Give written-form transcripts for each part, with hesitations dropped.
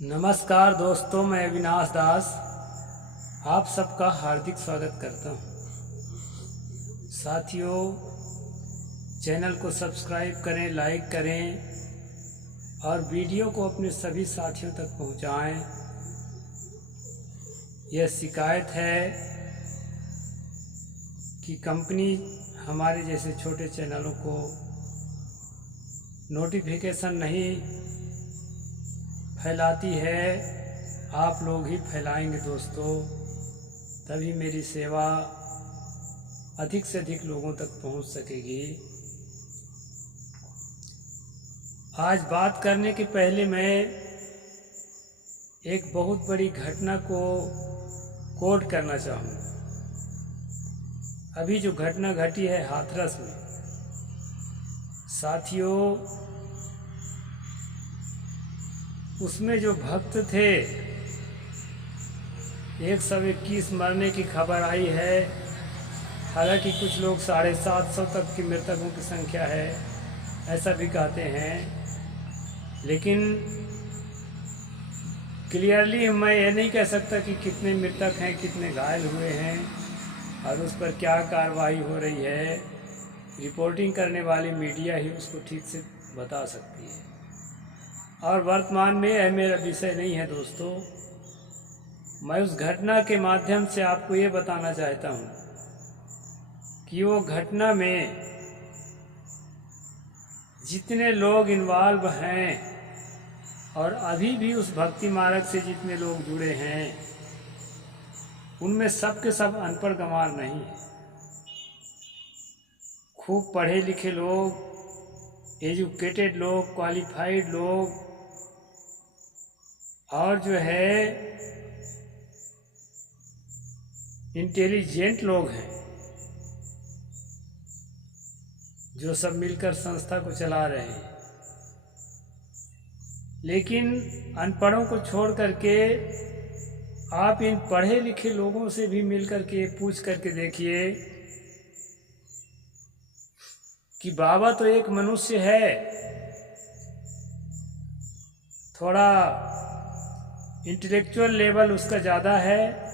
नमस्कार दोस्तों, मैं अविनाश दास आप सबका हार्दिक स्वागत करता हूं। साथियों, चैनल को सब्सक्राइब करें, लाइक करें और वीडियो को अपने सभी साथियों तक पहुंचाएं। यह शिकायत है कि कंपनी हमारे जैसे छोटे चैनलों को नोटिफिकेशन नहीं फैलाती है। आप लोग ही फैलाएंगे दोस्तों, तभी मेरी सेवा अधिक से अधिक लोगों तक पहुंच सकेगी। आज बात करने के पहले मैं एक बहुत बड़ी घटना को कोट करना चाहूँगा। अभी जो घटना घटी है हाथरस में, साथियों, उसमें जो भक्त थे 121 मरने की खबर आई है। हालांकि कुछ लोग 750 तक की मृतकों की संख्या है ऐसा भी कहते हैं, लेकिन क्लियरली मैं ये नहीं कह सकता कि कितने मृतक हैं, कितने घायल हुए हैं और उस पर क्या कार्रवाई हो रही है। रिपोर्टिंग करने वाली मीडिया ही उसको ठीक से बता सकती है और वर्तमान में यह मेरा विषय नहीं है दोस्तों। मैं उस घटना के माध्यम से आपको ये बताना चाहता हूँ कि वो घटना में जितने लोग इन्वॉल्व हैं और अभी भी उस भक्ति मार्ग से जितने लोग जुड़े हैं, उनमें सब के सब अनपढ़ गंवार नहीं है। खूब पढ़े लिखे लोग, एजुकेटेड लोग, क्वालिफाइड लोग और जो है इंटेलिजेंट लोग हैं, जो सब मिलकर संस्था को चला रहे हैं। लेकिन अनपढ़ों को छोड़ करके आप इन पढ़े लिखे लोगों से भी मिलकर के पूछ करके देखिए कि बाबा तो एक मनुष्य है, थोड़ा इंटेलेक्चुअल लेवल उसका ज़्यादा है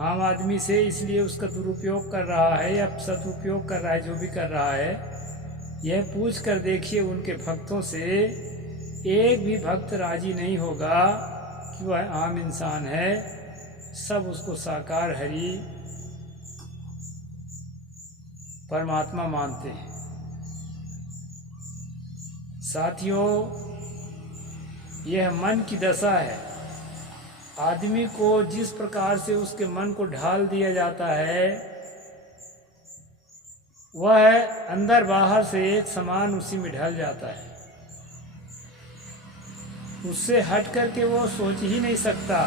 आम आदमी से, इसलिए उसका दुरुपयोग कर रहा है या सदुपयोग कर रहा है, जो भी कर रहा है। यह पूछ कर देखिए उनके भक्तों से, एक भी भक्त राजी नहीं होगा कि वह आम इंसान है। सब उसको साकार हरि परमात्मा मानते हैं। साथियों, यह मन की दशा है। आदमी को जिस प्रकार से उसके मन को ढाल दिया जाता है, वह अंदर बाहर से एक समान उसी में ढल जाता है। उससे हट करके वो सोच ही नहीं सकता,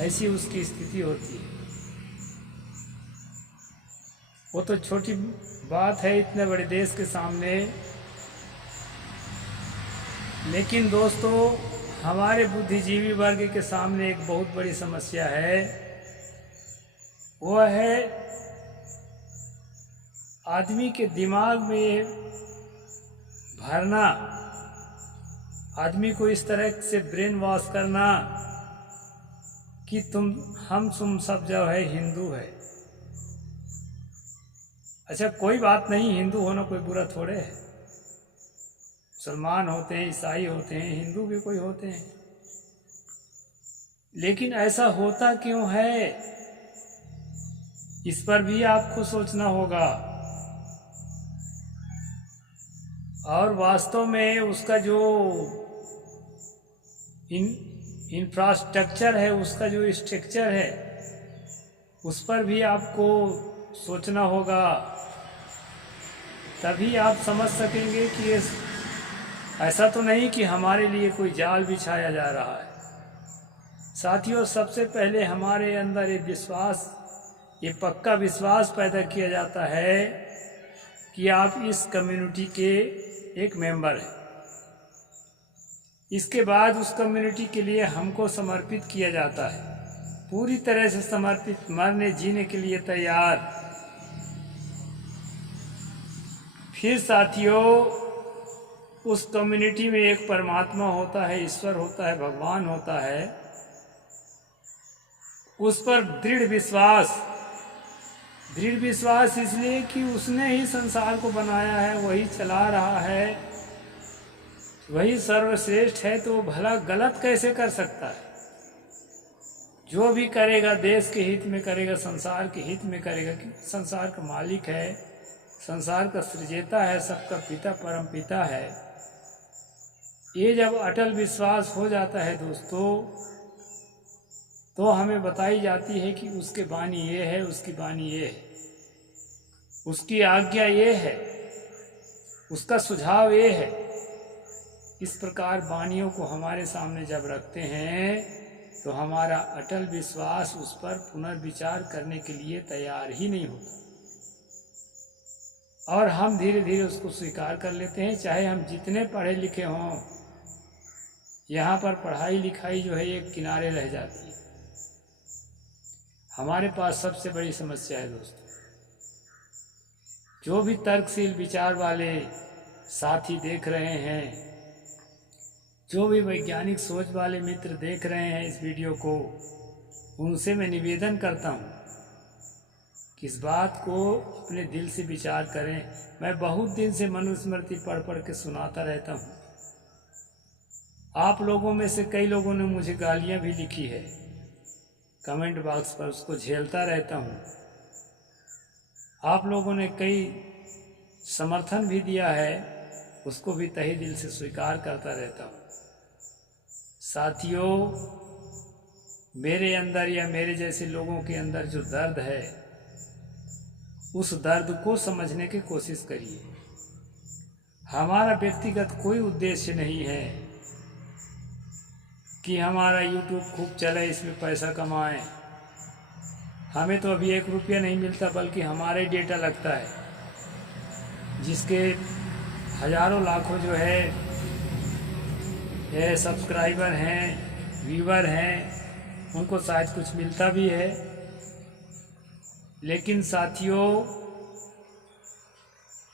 ऐसी उसकी स्थिति होती है। वो तो छोटी बात है इतने बड़े देश के सामने, लेकिन दोस्तों हमारे बुद्धिजीवी वर्ग के सामने एक बहुत बड़ी समस्या है। वह है आदमी के दिमाग में भरना, आदमी को इस तरह से ब्रेन वॉश करना कि हम तुम सब जो है हिंदू है। अच्छा, कोई बात नहीं, हिंदू होना कोई बुरा थोड़े है। मुसलमान होते हैं, ईसाई होते हैं, हिंदू भी कोई होते हैं, लेकिन ऐसा होता क्यों है, इस पर भी आपको सोचना होगा। और वास्तव में उसका जो इंफ्रास्ट्रक्चर है, उसका जो स्ट्रक्चर है, उस पर भी आपको सोचना होगा। तभी आप समझ सकेंगे कि ये ऐसा तो नहीं कि हमारे लिए कोई जाल बिछाया जा रहा है। साथियों, सबसे पहले हमारे अंदर एक विश्वास, ये पक्का विश्वास पैदा किया जाता है कि आप इस कम्युनिटी के एक मेंबर हैं। इसके बाद उस कम्युनिटी के लिए हमको समर्पित किया जाता है, पूरी तरह से समर्पित, मरने जीने के लिए तैयार। फिर साथियों, उस कम्युनिटी में एक परमात्मा होता है, ईश्वर होता है, भगवान होता है, उस पर दृढ़ विश्वास इसलिए कि उसने ही संसार को बनाया है, वही चला रहा है, वही सर्वश्रेष्ठ है, तो भला गलत कैसे कर सकता है। जो भी करेगा देश के हित में करेगा, संसार के हित में करेगा, क्योंकि संसार का मालिक है, संसार का सृजेता है, सबका पिता परम पिता है। ये जब अटल विश्वास हो जाता है दोस्तों, तो हमें बताई जाती है कि उसके वाणी ये है, उसकी वाणी ये है, उसकी आज्ञा ये है, उसका सुझाव ये है। इस प्रकार वाणियों को हमारे सामने जब रखते हैं तो हमारा अटल विश्वास उस पर पुनर्विचार करने के लिए तैयार ही नहीं होता, और हम धीरे धीरे उसको स्वीकार कर लेते हैं। चाहे हम जितने पढ़े लिखे हों, यहाँ पर पढ़ाई लिखाई जो है एक किनारे रह जाती है। हमारे पास सबसे बड़ी समस्या है दोस्तों, जो भी तर्कशील विचार वाले साथी देख रहे हैं, जो भी वैज्ञानिक सोच वाले मित्र देख रहे हैं इस वीडियो को, उनसे मैं निवेदन करता हूँ कि इस बात को अपने दिल से विचार करें। मैं बहुत दिन से मनुस्मृति पढ़ पढ़ के सुनाता रहता हूँ। आप लोगों में से कई लोगों ने मुझे गालियाँ भी लिखी है कमेंट बॉक्स पर, उसको झेलता रहता हूँ। आप लोगों ने कई समर्थन भी दिया है, उसको भी तहे दिल से स्वीकार करता रहता हूँ। साथियों, मेरे अंदर या मेरे जैसे लोगों के अंदर जो दर्द है, उस दर्द को समझने की कोशिश करिए। हमारा व्यक्तिगत कोई उद्देश्य नहीं है कि हमारा YouTube खूब चले, इसमें पैसा कमाएं। हमें तो अभी 1 रुपया नहीं मिलता, बल्कि हमारा ही डेटा लगता है, जिसके हजारों लाखों जो है सब्सक्राइबर हैं, व्यूवर हैं, उनको शायद कुछ मिलता भी है। लेकिन साथियों,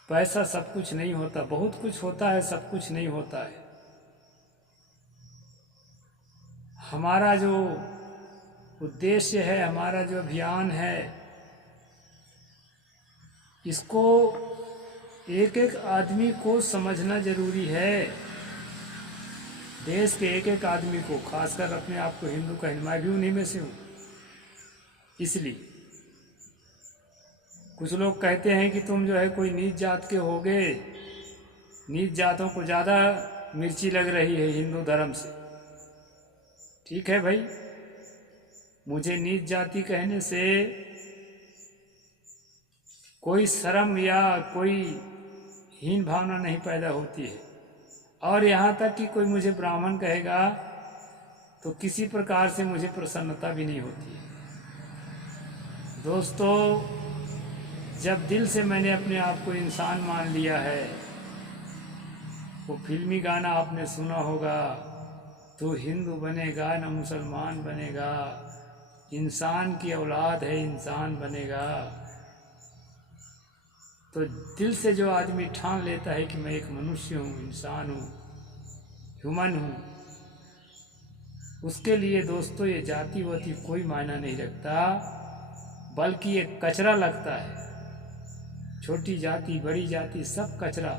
पैसा सब कुछ नहीं होता, बहुत कुछ होता है, सब कुछ नहीं होता है। हमारा जो उद्देश्य है, हमारा जो अभियान है, इसको एक एक आदमी को समझना जरूरी है। देश के एक एक आदमी को, खासकर अपने आप को हिंदू कहने, मैं भी उन्हीं में से हूँ। इसलिए कुछ लोग कहते हैं कि तुम जो है कोई नीच जात के होगे, नीच जातों को ज़्यादा मिर्ची लग रही है हिंदू धर्म से। ठीक है भाई, मुझे नीच जाति कहने से कोई शर्म या कोई हीन भावना नहीं पैदा होती है, और यहाँ तक कि कोई मुझे ब्राह्मण कहेगा तो किसी प्रकार से मुझे प्रसन्नता भी नहीं होती है। दोस्तों, जब दिल से मैंने अपने आप को इंसान मान लिया है, वो फिल्मी गाना आपने सुना होगा, तो हिंदू बनेगा न मुसलमान बनेगा, इंसान की औलाद है इंसान बनेगा। तो दिल से जो आदमी ठान लेता है कि मैं एक मनुष्य हूँ, इंसान हूँ, ह्यूमन हूँ, उसके लिए दोस्तों ये जाति वाति कोई मायना नहीं रखता, बल्कि ये कचरा लगता है। छोटी जाति बड़ी जाति सब कचरा।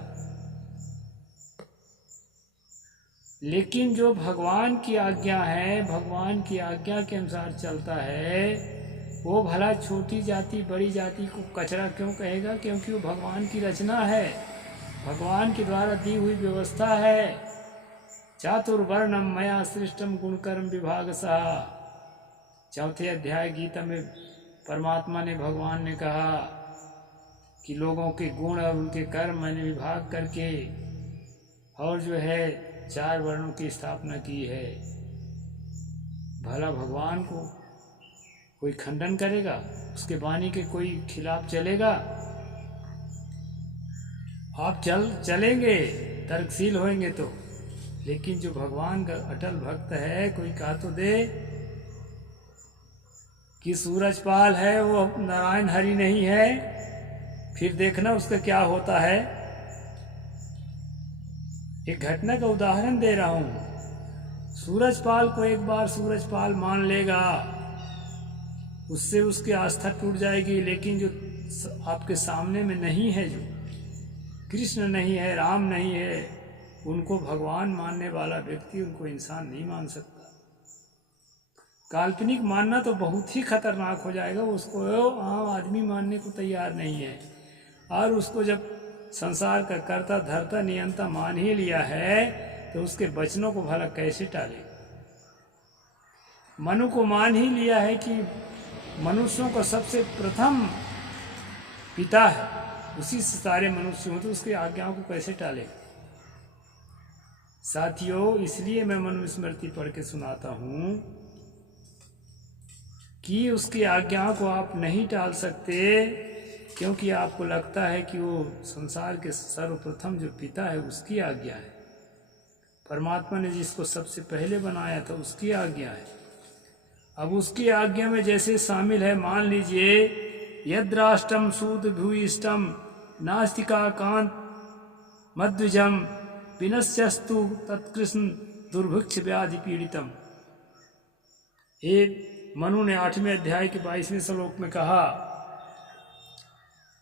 लेकिन जो भगवान की आज्ञा है, भगवान की आज्ञा के अनुसार चलता है, वो भला छोटी जाति बड़ी जाति को कचरा क्यों कहेगा? क्योंकि वो भगवान की रचना है, भगवान के द्वारा दी हुई व्यवस्था है। चातुर्वर्णम मया सृष्टम गुणकर्म विभागसा। 4थे अध्याय गीता में परमात्मा ने, भगवान ने कहा कि लोगों के गुण और उनके कर्म मैंने विभाग करके और जो है 4 वर्णों की स्थापना की है। भला भगवान को कोई खंडन करेगा? उसके वाणी के कोई खिलाफ चलेगा? आप चलेंगे, तर्कशील होंगे तो, लेकिन जो भगवान का अटल भक्त है, कोई कहा तो दे कि सूरजपाल है वो नारायण हरि नहीं है, फिर देखना उसका क्या होता है। एक घटना का उदाहरण दे रहा हूँ। सूरजपाल को एक बार सूरजपाल मान लेगा, उससे उसकी आस्था टूट जाएगी, लेकिन जो आपके सामने में नहीं है, जो कृष्ण नहीं है, राम नहीं है, उनको भगवान मानने वाला व्यक्ति उनको इंसान नहीं मान सकता। काल्पनिक मानना तो बहुत ही खतरनाक हो जाएगा, उसको आम आदमी मानने को तैयार नहीं है। और उसको जब संसार का कर्ता धर्ता नियंता मान ही लिया है तो उसके वचनों को भला कैसे टाले। मनु को मान ही लिया है कि मनुष्यों का सबसे प्रथम पिता है, उसी से सारे मनुष्य हों, तो उसकी आज्ञाओं को कैसे टाले। साथियों, इसलिए मैं मनुस्मृति पढ़ के सुनाता हूँ कि उसकी आज्ञाओं को आप नहीं टाल सकते, क्योंकि आपको लगता है कि वो संसार के सर्वप्रथम जो पिता है उसकी आज्ञा है। परमात्मा ने जिसको सबसे पहले बनाया था उसकी आज्ञा है। अब उसकी आज्ञा में जैसे शामिल है, मान लीजिए यद्राष्ट्रम सूद भूयिष्टम नास्तिका कांत मध्वजम विनश्यस्तु तत्कृष्ण दुर्भिक्ष व्याधि पीड़ितम। एक मनु ने 8वें अध्याय के 22वें श्लोक में कहा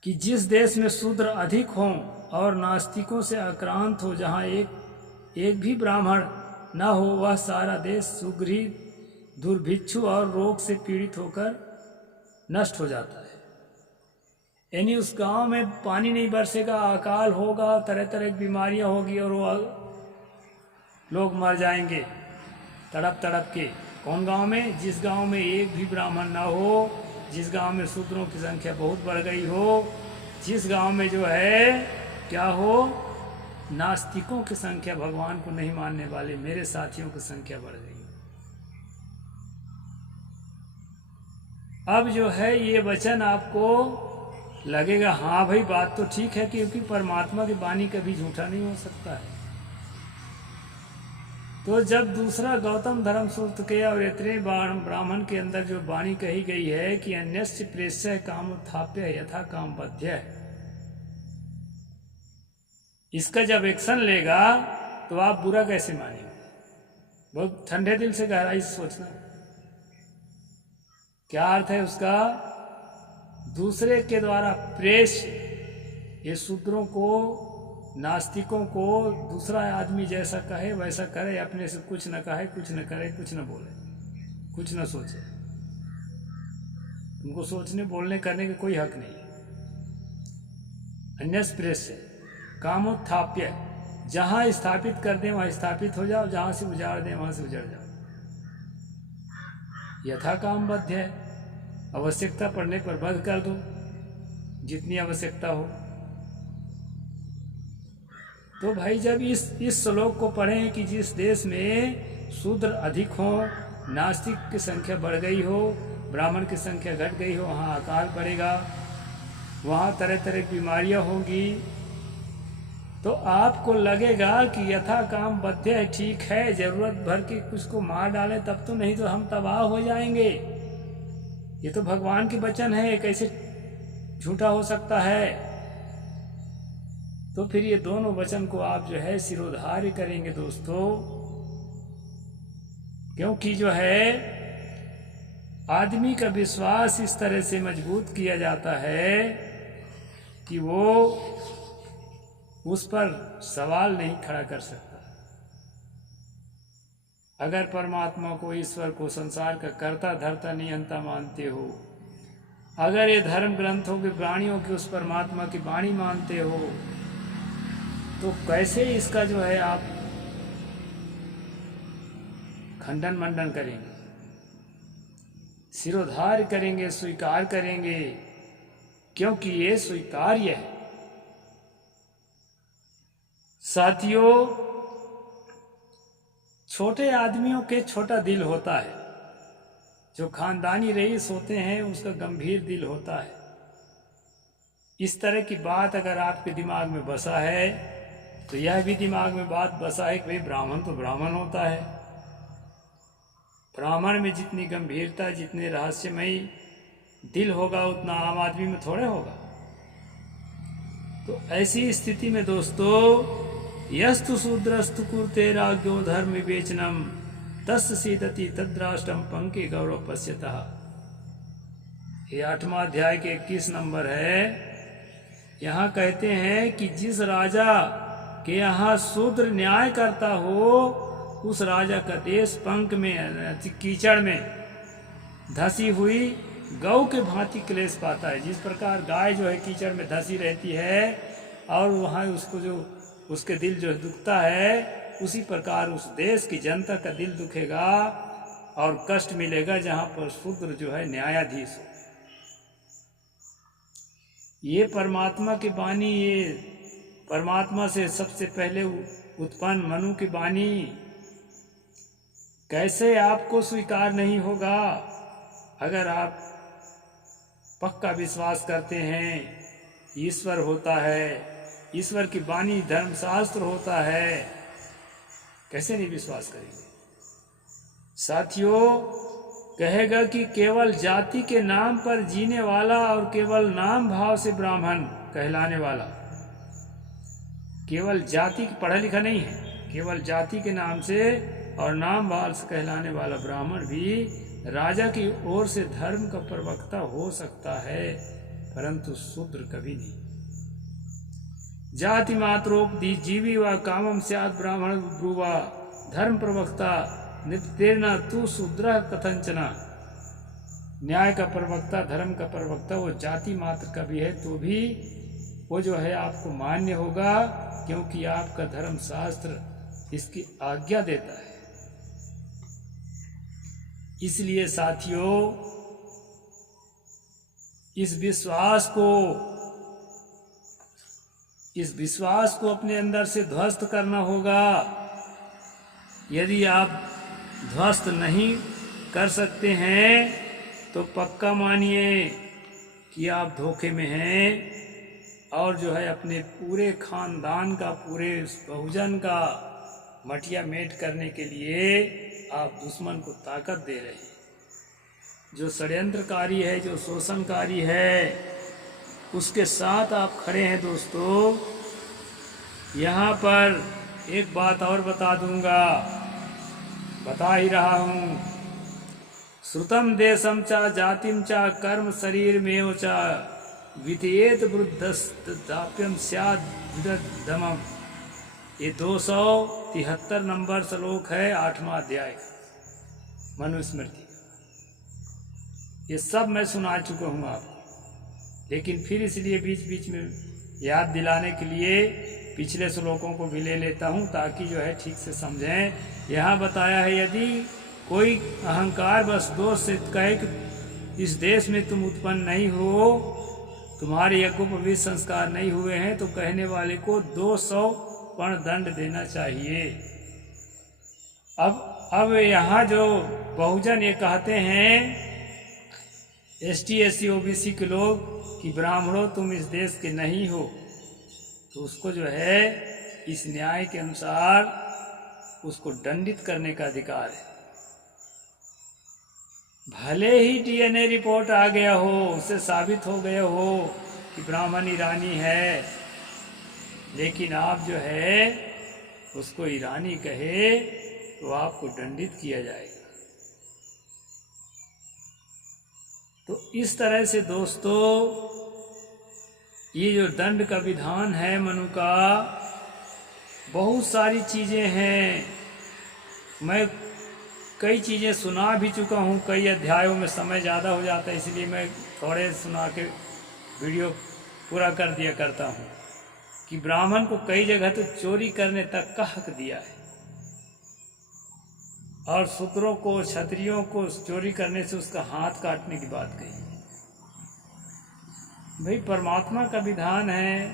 कि जिस देश में शूद्र अधिक हों और नास्तिकों से आक्रांत हो, जहाँ एक भी ब्राह्मण न हो, वह सारा देश सुग्रीव दुर्भिक्षु और रोग से पीड़ित होकर नष्ट हो जाता है। यानी उस गांव में पानी नहीं बरसेगा, अकाल होगा, तरह तरह की बीमारियां होगी और वो लोग मर जाएंगे तड़प तड़प के। कौन गांव में? जिस गांव में एक भी ब्राह्मण ना हो, जिस गांव में शूद्रों की संख्या बहुत बढ़ गई हो, जिस गांव में जो है क्या हो, नास्तिकों की संख्या, भगवान को नहीं मानने वाले मेरे साथियों की संख्या बढ़ गई। अब जो है ये वचन आपको लगेगा हाँ भाई बात तो ठीक है, क्योंकि परमात्मा की वाणी कभी झूठा नहीं हो सकता है। तो जब दूसरा गौतम धर्म सूत्र के और इतने ब्राह्मण के अंदर जो वाणी कही गई है कि अन्यस्य प्रेष्य काम उत्थाप्य यथा काम बध्य, इसका जब एक्शन लेगा तो आप बुरा कैसे मानेंगे? बहुत ठंडे दिल से गहराई से सोचना। क्या अर्थ है उसका? दूसरे के द्वारा प्रेष, ये शूद्रों को, नास्तिकों को दूसरा आदमी जैसा कहे वैसा करे, अपने से कुछ न कहे, कुछ न करे, कुछ न बोले, कुछ न सोचे। तुमको सोचने बोलने करने का कोई हक नहीं। अन्यस्प्रेष्य कामोत्थाप्य, जहां स्थापित कर दे वहां स्थापित हो जाओ, जहां से उजाड़ दे वहां से उजड़ जाओ। यथा काम बद्ध है, आवश्यकता पड़ने पर बंद कर दो जितनी आवश्यकता हो। तो भाई जब इस श्लोक को पढ़ें कि जिस देश में शूद्र अधिक हो, नास्तिक की संख्या बढ़ गई हो, ब्राह्मण की संख्या घट गई हो, वहाँ अकाल पड़ेगा, वहाँ तरह तरह की बीमारियाँ होंगी, तो आपको लगेगा कि यथा काम बद्ध है, ठीक है, जरूरत भर के कुछ को मार डालें तब तो, नहीं तो हम तबाह हो जाएंगे। ये तो भगवान के वचन है, कैसे झूठा हो सकता है? तो फिर ये दोनों वचन को आप जो है सिरोधार्य करेंगे दोस्तों, क्योंकि जो है आदमी का विश्वास इस तरह से मजबूत किया जाता है कि वो उस पर सवाल नहीं खड़ा कर सकता। अगर परमात्मा को, ईश्वर को संसार का कर्ता धर्ता नियंता मानते हो, अगर ये धर्म ग्रंथों के वाणियों की उस परमात्मा की वाणी मानते हो, तो कैसे इसका जो है आप खंडन मंडन करेंगे, सिरोधार्य करेंगे, स्वीकार करेंगे, क्योंकि ये स्वीकार्य है। साथियों, छोटे आदमियों के छोटा दिल होता है, जो खानदानी रईस होते हैं उसका गंभीर दिल होता है। इस तरह की बात अगर आपके दिमाग में बसा है तो यह भी दिमाग में बात बसा है कि भाई ब्राह्मण तो ब्राह्मण होता है। ब्राह्मण में जितनी गंभीरता, जितने रहस्यमयी दिल होगा उतना आम आदमी में थोड़े होगा। तो ऐसी स्थिति में दोस्तों यस्तु शूद्रस्तु कुरुते राज्ञो धर्म विवेचनम तस्य सीदति तद्राष्ट्रम पंके गौरव पश्यतः। ये 8वां अध्याय के 21 नंबर है। यहाँ कहते हैं कि जिस राजा के यहाँ शूद्र न्याय करता हो उस राजा का देश पंक में कीचड़ में धसी हुई गौ के भांति क्लेश पाता है। जिस प्रकार गाय जो है कीचड़ में धसी रहती है और वहाँ उसको जो उसके दिल जो दुखता है, उसी प्रकार उस देश की जनता का दिल दुखेगा और कष्ट मिलेगा जहाँ पर शूद्र जो है न्यायाधीश हो। ये परमात्मा की वाणी, ये परमात्मा से सबसे पहले उत्पन्न मनु की वाणी कैसे आपको स्वीकार नहीं होगा अगर आप पक्का विश्वास करते हैं ईश्वर होता है, ईश्वर की वाणी धर्मशास्त्र होता है, कैसे नहीं विश्वास करेंगे। साथियों, कहेगा कि केवल जाति के नाम पर जीने वाला और केवल नाम भाव से ब्राह्मण कहलाने वाला, केवल जाति पढ़ा लिखा नहीं है, केवल जाति के नाम से और नाम भाव से कहलाने वाला ब्राह्मण भी राजा की ओर से धर्म का प्रवक्ता हो सकता है, परंतु शूद्र कभी नहीं। जाति मात्रोपदी जीवी व कामम स्यात् ब्राह्मण ब्रुवा धर्म प्रवक्ता नित्येन तू शूद्र कथंचना। न्याय का प्रवक्ता, धर्म का प्रवक्ता वो जाति मात्र का भी है तो भी वो जो है आपको मान्य होगा, क्योंकि आपका धर्म शास्त्र इसकी आज्ञा देता है। इसलिए साथियों, इस विश्वास को अपने अंदर से ध्वस्त करना होगा। यदि आप ध्वस्त नहीं कर सकते हैं तो पक्का मानिए कि आप धोखे में हैं और जो है अपने पूरे खानदान का, पूरे बहुजन का मटिया मेट करने के लिए आप दुश्मन को ताकत दे रहे हैं। जो षड्यंत्रकारी है, जो शोषणकारी है, उसके साथ आप खड़े हैं। दोस्तों, यहाँ पर एक बात और बता दूंगा, बता ही रहा हूँ। श्रुतम देशम चा जातिम चा कर्म शरीर में चा विधेयत वृद्धस्ताप्यम स्यादमम। ये 273 नंबर श्लोक है 8वां अध्याय मनुस्मृति का। ये सब मैं सुना चुका हूँ आपको, लेकिन फिर इसलिए बीच बीच में याद दिलाने के लिए पिछले श्लोकों को भी ले लेता हूँ ताकि जो है ठीक से समझें। यहाँ बताया है, यदि कोई अहंकार बस दोष से कहे कि इस देश में तुम उत्पन्न नहीं हो, तुम्हारे यज्ञोपवीत संस्कार नहीं हुए हैं, तो कहने वाले को 200 पण दंड देना चाहिए। अब यहाँ जो बहुजन ये कहते हैं, ST SC OBC के लोग, कि ब्राह्मणों तुम इस देश के नहीं हो, तो उसको जो है इस न्याय के अनुसार उसको दंडित करने का अधिकार है। भले ही DNA रिपोर्ट आ गया हो, उससे साबित हो गया हो कि ब्राह्मण ईरानी है, लेकिन आप जो है उसको ईरानी कहे तो आपको दंडित किया जाएगा। तो इस तरह से दोस्तों, ये जो दंड का विधान है मनु का, बहुत सारी चीज़ें हैं। मैं कई चीज़ें सुना भी चुका हूँ, कई अध्यायों में समय ज़्यादा हो जाता है, इसलिए मैं थोड़े सुना के वीडियो पूरा कर दिया करता हूँ कि ब्राह्मण को कई जगह तो चोरी करने तक का हक दिया है, और शूद्रों को, क्षत्रियों को चोरी करने से उसका हाथ काटने की बात कही है। भाई, परमात्मा का विधान है,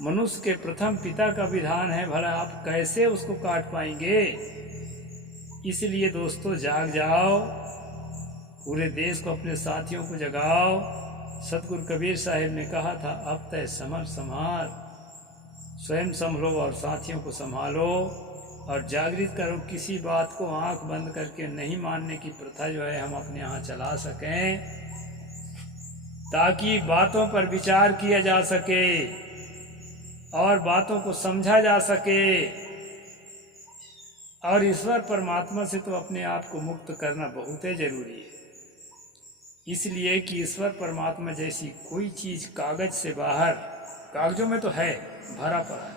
मनुष्य के प्रथम पिता का विधान है, भला आप कैसे उसको काट पाएंगे। इसलिए दोस्तों, जाग जाओ, पूरे देश को, अपने साथियों को जगाओ। सतगुरु कबीर साहिब ने कहा था, अब तय समर संभार, स्वयं संभलो और साथियों को संभालो और जागृत करो। किसी बात को आंख बंद करके नहीं मानने की प्रथा जो है हम अपने यहाँ चला सकें, ताकि बातों पर विचार किया जा सके और बातों को समझा जा सके। और ईश्वर परमात्मा से तो अपने आप को मुक्त करना बहुत ही जरूरी है, इसलिए कि ईश्वर परमात्मा जैसी कोई चीज़ कागज से बाहर, कागजों में तो है भरा पड़ा है,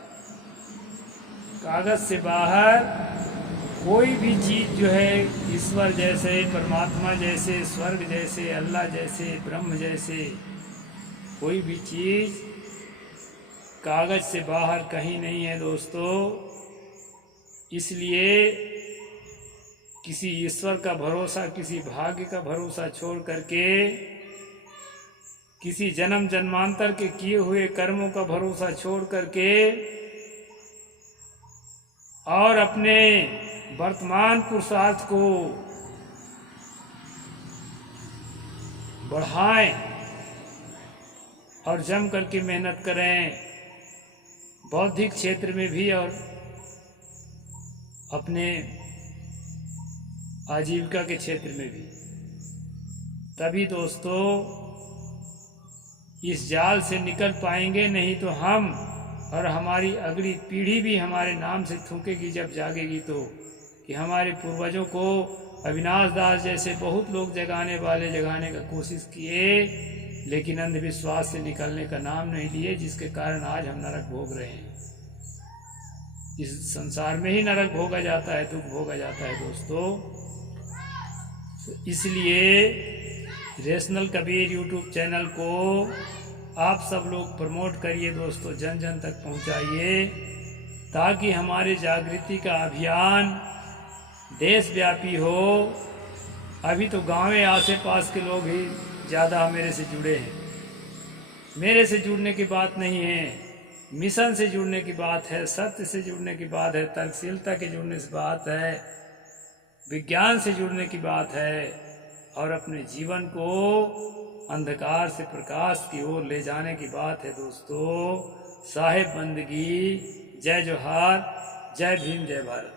कागज से बाहर कोई भी चीज़ जो है ईश्वर जैसे, परमात्मा जैसे, स्वर्ग जैसे, अल्लाह जैसे, ब्रह्म जैसे, कोई भी चीज़ कागज से बाहर कहीं नहीं है दोस्तों। इसलिए किसी ईश्वर का भरोसा, किसी भाग्य का भरोसा छोड़ करके, किसी जन्म जन्मांतर के किए हुए कर्मों का भरोसा छोड़ करके और अपने वर्तमान पुरुषार्थ को बढ़ाएं और जम करके मेहनत करें, बौद्धिक क्षेत्र में भी और अपने आजीविका के क्षेत्र में भी। तभी दोस्तों इस जाल से निकल पाएंगे, नहीं तो हम और हमारी अगली पीढ़ी भी हमारे नाम से थूकेगी जब जागेगी तो, कि हमारे पूर्वजों को अविनाश दास जैसे बहुत लोग जगाने का कोशिश किए, लेकिन अंधविश्वास से निकलने का नाम नहीं लिए, जिसके कारण आज हम नरक भोग रहे हैं। इस संसार में ही नरक भोगा जाता है, दुख भोगा जाता है दोस्तों। इसलिए रेशनल कबीर यूट्यूब चैनल को आप सब लोग प्रमोट करिए दोस्तों, जन जन तक पहुंचाइए, ताकि हमारे जागृति का अभियान देशव्यापी हो। अभी तो गाँव आसे पास के लोग ही ज़्यादा मेरे से जुड़े हैं। मेरे से जुड़ने की बात नहीं है, मिशन से जुड़ने की बात है, सत्य से जुड़ने की बात है, तर्कशीलता के जुड़ने से बात है, विज्ञान से जुड़ने की बात है, और अपने जीवन को अंधकार से प्रकाश की ओर ले जाने की बात है दोस्तों। साहेब बंदगी, जय जोहार, जय भीम, जय भारत।